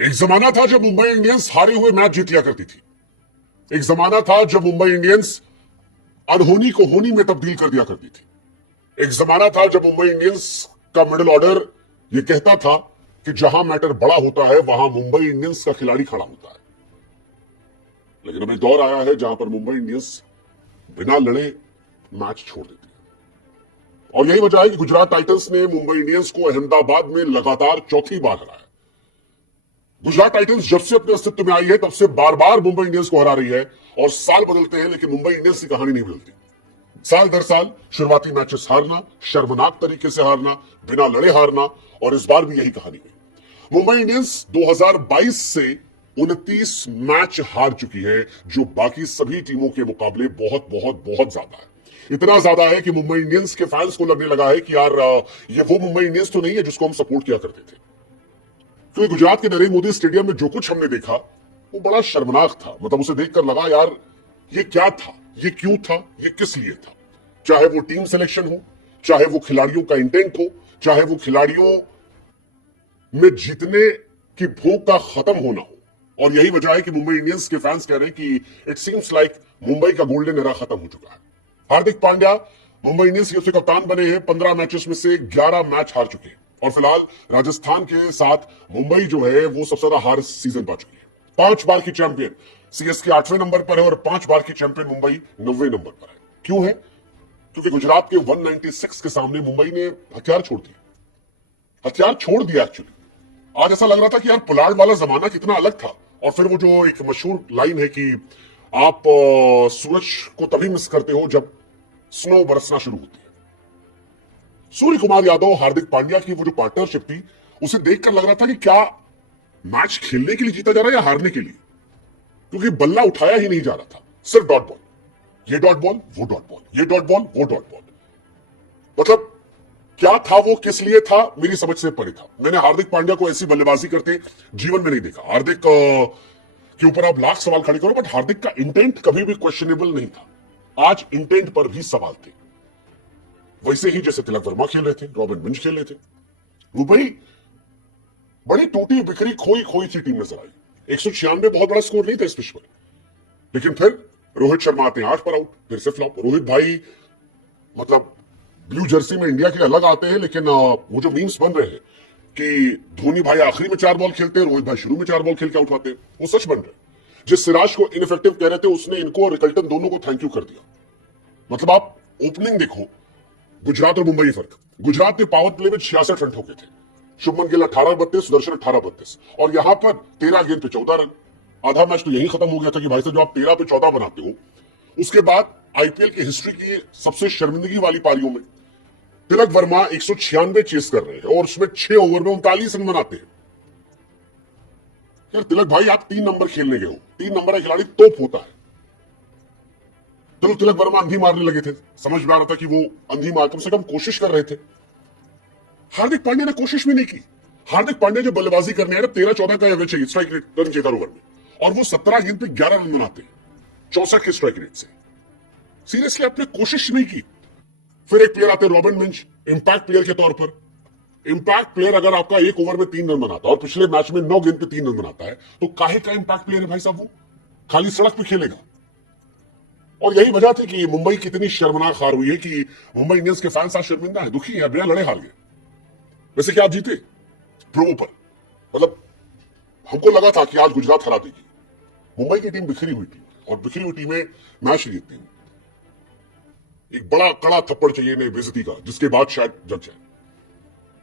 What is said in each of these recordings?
एक जमाना था जब मुंबई इंडियंस हारे हुए मैच जीत लिया करती थी। एक जमाना था जब मुंबई इंडियंस अनहोनी को होनी में तब्दील कर दिया करती थी। एक जमाना था जब मुंबई इंडियंस का मिडिल ऑर्डर यह कहता था कि जहां मैटर बड़ा होता है वहां मुंबई इंडियंस का खिलाड़ी खड़ा होता है। लेकिन अब एक दौर आया है जहां पर मुंबई इंडियंस बिना लड़े मैच छोड़ देती है। और यही वजह है कि गुजरात टाइटंस ने मुंबई इंडियंस को अहमदाबाद में लगातार चौथी बार हराया। गुजरात टाइटंस जब से अपने अस्तित्व में आई है तब से बार बार मुंबई इंडियंस को हरा रही है। और साल बदलते हैं लेकिन मुंबई इंडियंस की कहानी नहीं बदलती। साल दर साल शुरुआती मैचेस हारना, शर्मनाक तरीके से हारना, बिना लड़े हारना, और इस बार भी यही कहानी है। मुंबई इंडियंस 2022 से 29 मैच हार चुकी है, जो बाकी सभी टीमों के मुकाबले बहुत बहुत बहुत ज्यादा है। इतना ज्यादा है कि मुंबई इंडियंस के फैंस को लगने लगा है कि यार ये वो मुंबई इंडियंस तो नहीं है जिसको हम सपोर्ट किया करते थे। क्योंकि गुजरात के नरेंद्र मोदी स्टेडियम में जो कुछ हमने देखा वो बड़ा शर्मनाक था। मतलब उसे देखकर लगा यार ये क्या था, ये क्यों था, ये किस लिए था। चाहे वो टीम सिलेक्शन हो, चाहे वो खिलाड़ियों का इंटेंट हो, चाहे वो खिलाड़ियों में जीतने की भूख का खत्म होना हो। और यही वजह है कि मुंबई इंडियंस के फैंस कह रहे हैं कि इट सीम्स लाइक मुंबई का गोल्डन एरा खत्म हो चुका है। हार्दिक पांड्या मुंबई इंडियंस के कप्तान बने हैं। 15 मैचेस में से 11 मैच हार चुके हैं। और फिलहाल राजस्थान के साथ मुंबई जो है वो सबसे ज्यादा हार सीजन पा चुकी है। 5 बार की चैंपियन सीएसके 8वें नंबर पर है और 5 बार की चैंपियन मुंबई 9वें नंबर पर है। क्यों है? क्योंकि गुजरात के 196 के सामने मुंबई ने हथियार छोड़ दिए। हथियार छोड़ दिया एक्चुअली। आज ऐसा लग रहा था कि यार पुलाड़ वाला जमाना कितना अलग था। और फिर वो जो एक मशहूर लाइन है कि आप सूरज को तभी मिस करते हो जब स्नो बरसना शुरू होती है। सूर्य कुमार यादव, हार्दिक पांड्या की वो जो पार्टनरशिप थी उसे देखकर लग रहा था कि क्या मैच खेलने के लिए जीता जा रहा है या हारने के लिए। क्योंकि बल्ला उठाया ही नहीं जा रहा था, सिर्फ डॉट बॉल, ये डॉट बॉल, वो डॉट बॉल, ये डॉट बॉल, वो डॉट बॉल। मतलब क्या था वो, किस लिए था, मेरी समझ से परे था। मैंने हार्दिक पांड्या को ऐसी बल्लेबाजी करते जीवन में नहीं देखा। हार्दिक के ऊपर आप लाख सवाल खड़े करो, बट हार्दिक का इंटेंट कभी भी क्वेश्चनेबल नहीं था। आज इंटेंट पर भी सवाल थे। वैसे ही जैसे तिलक वर्मा खेल रहे थे, रॉबिन मिंज खेल रहे थे। मुंबई बड़ी टूटी बिखरी खोई खोई सी टीम नजर आई। 196 बहुत बड़ा स्कोर नहीं था इस पिच पर। लेकिन फिर रोहित शर्मा आते हैं 8 पर आउट, फिर से फ्लॉप। रोहित भाई मतलब ब्लू जर्सी में इंडिया के अलग आते हैं, लेकिन वो जो मीम्स बन रहे हैं कि धोनी भाई आखिरी में 4 बॉल खेलते हैं, रोहित भाई शुरू में 4 बॉल खेल के आउट होते हैं, वो सच बन रहे हैं। जिस सिराज को इनइफेक्टिव कह रहे थे उसने इनको और रिकल्टन दोनों को थैंक यू कर दिया। मतलब आप ओपनिंग देखो, गुजरात और मुंबई फर्क। गुजरात ने पावर प्ले में 66 रन ठोके थे। शुभमन गिल 18-32, सुदर्शन 18-32, और यहां पर 13 गेंद पे 14 रन। आधा मैच तो यही खत्म हो गया था कि भाई साहब जो आप 13 पे 14 बनाते हो। उसके बाद आईपीएल की हिस्ट्री की सबसे शर्मिंदगी वाली पारियों में तिलक वर्मा 196 चेस कर रहे हैं और उसमें 6 ओवर में 39 रन बनाते हैं। यार तिलक भाई आप 3 नंबर खेलने गए हो, 3 नंबर का खिलाड़ी तोप होता है। चलो तिलक वर्मा अंधी मारने लगे थे, समझ में आ रहा था कि वो अंधी मार, कम से कम कोशिश कर रहे थे। हार्दिक पांड्या ने कोशिश भी नहीं की। हार्दिक पांड्या जो बल्लेबाजी करने आए 13-14 का एवरेज चाहिए स्ट्राइक रेट रन चाहिए ओवर में, और वो 17 गेंद पे 11 रन बनाते 64 के स्ट्राइक रेट से। सीरियसली आपने कोशिश नहीं की। फिर एक प्लेयर आते रॉबिन मिंज, इंपैक्ट प्लेयर के तौर पर। इंपैक्ट प्लेयर अगर आपका एक ओवर में 3 रन बनाता है और पिछले मैच में 9 गेंद पे 3 रन बनाता है तो काहे का इंपैक्ट प्लेयर है भाई साहब? वो खाली सड़क पे खेलेगा। और यही वजह थी कि मुंबई की इतनी शर्मनाक हार हुई है कि मुंबई इंडियंस के फैंस आज शर्मिंदा है, दुखी है, बिना लड़े हार गए। वैसे क्या आप जीते प्रोमो पर? मतलब हमको लगा था कि आज गुजरात हरा देगी। मुंबई की टीम बिखरी हुई टीम, और बिखरी हुई टीमें मैच जीतती हैं। एक बड़ा कड़ा थप्पड़ चाहिए इन्हें बेइज्जती का, जिसके बाद शायद जग जाए।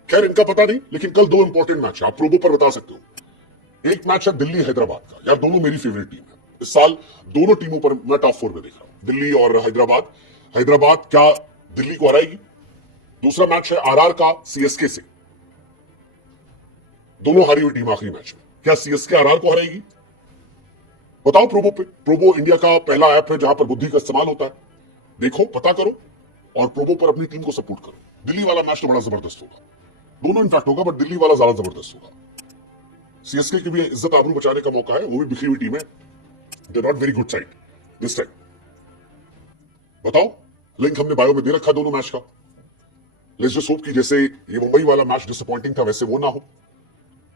खैर इनका पता नहीं, लेकिन कल 2 इंपॉर्टेंट मैच है, आप प्रोमो पर बता सकते हो। एक मैच है दिल्ली हैदराबाद का। यार दोनों मेरी फेवरेट टीम है। इस साल दोनों टीमों पर मैं टॉप 4 में देख रहा हूं, दिल्ली और हैदराबाद। हैदराबाद क्या दिल्ली को हराएगी? दूसरा मैच है आरआर का सीएसके से। दोनों हारी हुई टीम आखिरी मैच में। क्या सीएसके आरआर को हराएगी? बताओ प्रोबो पे। प्रोबो इंडिया का पहला ऐप है जहां पर बुद्धि का इस्तेमाल होता है। देखो, पता करो और प्रोबो पर अपनी टीम को सपोर्ट करो। दिल्ली वाला मैच तो बड़ा जबरदस्त होगा, दोनों इनफैक्ट होगा, बट दिल्ली वाला ज्यादा जबरदस्त होगा। सीएसके की भी इज्जत आबरू बचाने का मौका है, वो भी बिखरी हुई टीम है। They not very good side this time. बताओ, लिंक हमने बायो में दे रखा दोनों मैच का। लेट्स जस्ट होप कि जैसे ये मुंबई वाला मैच डिसअपॉइंटिंग था वैसे वो ना हो।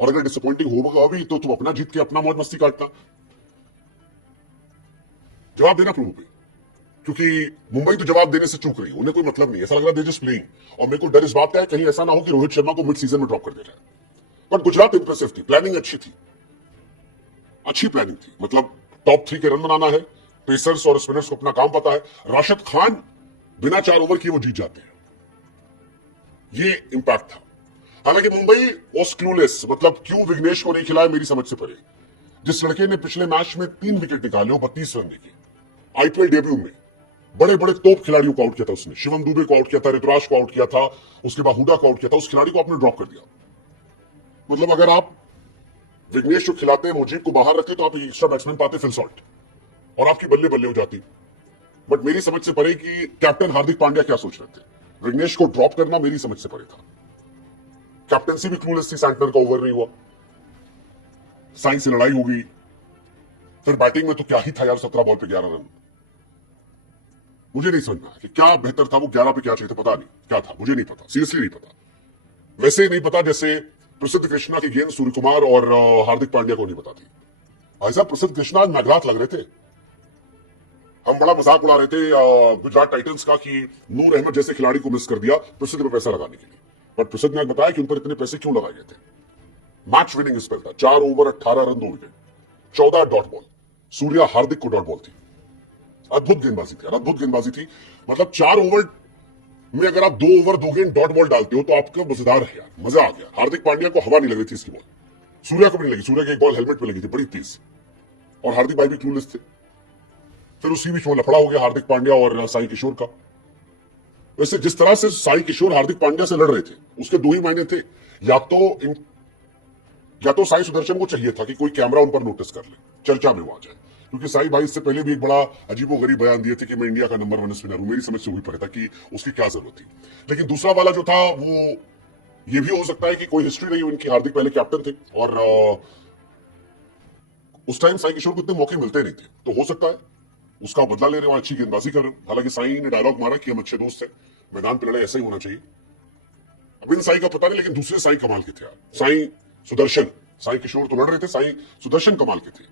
और अगर डिसअपॉइंटिंग होगा भी तो तुम अपना जीत के अपना मौज मस्ती काटना। जवाब देना प्रभु पे, क्योंकि मुंबई तो जवाब देने से चूक रही है, उन्हें कोई मतलब नहीं, ऐसा लग रहा है जस्ट प्लेइंग। और मेरे को डर इस बात का है कहीं ऐसा ना हो कि रोहित शर्मा को मिड सीजन में ड्रॉप कर दिया जाए। बट गुजरात इंप्रेसिव थी, प्लानिंग अच्छी थी, अच्छी प्लानिंग थी। मतलब टॉप 3 के रन बनाना है, पेसर्स और स्पिनर्स को अपना काम पता है। राशिद खान बिना 4 ओवर किए वो जीत जाते हैं, ये इंपैक्ट था। हालांकि मुंबई वॉज क्लूलेस, मतलब क्यों विघ्नेश को नहीं खिलाया मेरी समझ से परे। जिस लड़के ने पिछले मैच में 3 विकेट निकाले, 32 रन देके, आईपीएल डेब्यू में बड़े बड़े तोप खिलाड़ियों को आउट किया था उसने। शिवम दुबे को आउट किया था, ऋतुराज को आउट किया था, उसके बाद हुडा को आउट किया था। उस खिलाड़ी को आपने ड्रॉप कर दिया। मतलब अगर आप विघ्नेश को खिलाते, मुजीब को बाहर रखते, तो आप एक्स्ट्रा बैट्समैन पाते फिल सॉल्ट, और आपकी बल्ले बल्ले हो जाती। बट मेरी समझ से परे कि कैप्टन हार्दिक पांड्या क्या सोच रहे थे। विघ्नेश को ड्रॉप करना मेरी समझ से परे था। कैप्टनसी भी क्लूलेस थी, सैंटनर का ओवर नहीं हुआ, साइन से लड़ाई हो गई। फिर बैटिंग में तो क्या ही था यार, 17 बॉल पे 11 रन। मुझे नहीं समझ में आया कि क्या बेहतर था। वो 11 पे क्या चाहिए था, पता नहीं क्या था, मुझे नहीं पता, सीरियसली नहीं पता। वैसे ही नहीं पता जैसे प्रसिद्ध कृष्णा की गेंद सूर्य कुमार और हार्दिक पांड्या को नहीं पता थी। भाई साहब, प्रसिद्ध कृष्णा आज मैगनाथ लग रहे थे। हम बड़ा मजाक उड़ा रहे थे गुजरात टाइटंस का कि नूर अहमद जैसे खिलाड़ी को मिस कर दिया प्रसिद्ध में पैसा लगाने के लिए। बट प्रसिद्ध ने बताया कि उन पर इतने पैसे क्यों लगाए गए थे। मैच विनिंग स्पेल था, 4 over 18 run 2 wicket, 14 dot ball. Surya Hardik को डॉट बॉल थी। अद्भुत गेंदबाजी थी, अद्भुत गेंदबाजी थी। मतलब 4 ओवर में अगर आप 2 ओवर 2 गेंद डॉट बॉल डालते हो तो आपका मजेदार है यार, मजा आ गया। हार्दिक पांड्या को हवा नहीं लग रही थी इसकी बॉल, सूर्या को भी नहीं लगी। सूर्या की एक बॉल हेलमेट पे लगी थी बड़ी तेज, और हार्दिक भाई भी क्लूलेस थे। फिर उसी बीच में लफड़ा हो गया हार्दिक पांड्या और साई किशोर का। वैसे जिस तरह से साई किशोर हार्दिक पांड्या से लड़ रहे थे, उसके 2 ही मायने थे। या तो साई सुदर्शन को चाहिए था कि कोई कैमरा उन पर नोटिस कर ले, चर्चा में वो आ जाए, क्योंकि साई भाई इससे पहले भी एक बड़ा अजीबोगरीब बयान दिए थे कि मैं इंडिया का नंबर 1 स्पिनर हूं। मेरी समझ से वही पड़े था कि उसकी क्या जरूरत थी। लेकिन दूसरा वाला जो था वो ये भी हो सकता है कि कोई हिस्ट्री रही हो इनकी। हार्दिक पहले कैप्टन थे और उस टाइम साई किशोर को इतने मौके मिलते नहीं थे, तो हो सकता है उसका बदला ले रहे हो, अच्छी गेंदबाजी कर रहे हो। हालांकि साई ने डायलॉग मारा कि हम अच्छे दोस्त हैं, मैदान पर लड़ाई ऐसा ही होना चाहिए। अब इन साई का पता नहीं, लेकिन दूसरे साई कमाल के थे यार। साई सुदर्शन, साई किशोर तो लड़ रहे थे, साई सुदर्शन कमाल के थे।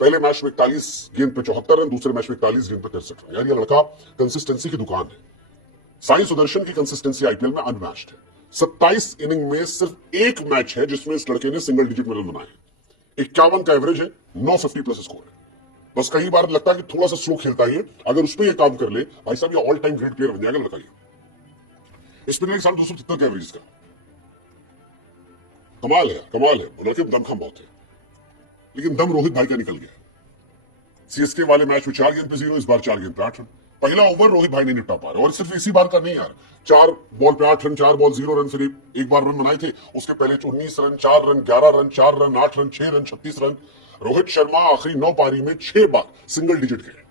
पहले मैच में 41 गेंद पे 74 रन, दूसरे मैच में 41 गेंद पे 63 रन। यार ये लड़का कंसिस्टेंसी की दुकान है। साई सुदर्शन की कंसिस्टेंसी आईपीएल में अनमैच्ड है। 27 इनिंग में सिर्फ एक मैच है जिसमें इस लड़के ने सिंगल डिजिट में रन बनाए। 51 का एवरेज है, 950 प्लस स्कोर है। बस कई बार लगता है कि थोड़ा सा स्लो खेलता है, अगर उस पर यह काम कर ले भाई साहब, ये ऑल टाइम ग्रेट प्लेयर बन जाएगा लड़का। स्पिनर के साथ 273 का एवरेज का कमाल है, कमाल है। लड़के में दमखम बहुत है, लेकिन दम रोहित भाई का निकल गया। सीएसके वाले मैच में 4 गेंद पे 0, इस बार 4 गेंद पे 8 रन। पहला ओवर रोहित भाई ने निपटा पा रहे, और सिर्फ इसी बार का नहीं यार, 4 बॉल पे 8 रन, 4 बॉल 0 रन, फिर एक बार रन बनाए थे। उसके पहले 19 run, 4 run, 11 run, 4 run, 8 run, 6 run, 36 run. Rohit Sharma आखिरी 9 पारी में 6 बार सिंगल डिजिट गए।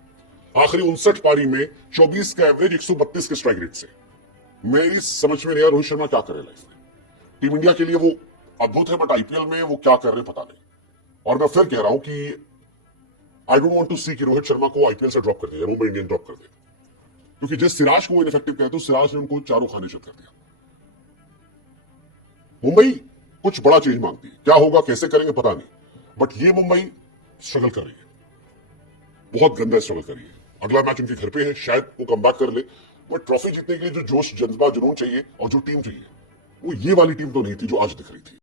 आखिरी 59 पारी में 24 का एवरेज, 132 के स्ट्राइक रेट से। मेरी समझ में नहीं आया रोहित शर्मा क्या करे लाइफ में। टीम इंडिया के लिए वो अद्भुत है, बट आईपीएल में वो क्या कर रहे पता नहीं। और मैं फिर कह रहा हूं कि आई डोंट वांट टू सी कि रोहित शर्मा को आईपीएल से ड्रॉप कर दिया, मुंबई इंडियन ड्रॉप कर दे, क्योंकि जिस सिराज को वो इनफेक्टिव कहते हैं, सिराज ने उनको चारों खाने शुरू कर दिया। मुंबई कुछ बड़ा चेंज मांगती है, क्या होगा कैसे करेंगे पता नहीं, बट ये मुंबई स्ट्रगल कर रही है, बहुत गंदा स्ट्रगल कर रही है। अगला मैच उनके घर पे है, शायद वो कमबैक कर ले, बट ट्रॉफी जीतने के लिए जो जोश, जज्बा, जुनून चाहिए और जो टीम चाहिए, वो ये वाली टीम तो नहीं थी जो आज दिख रही थी।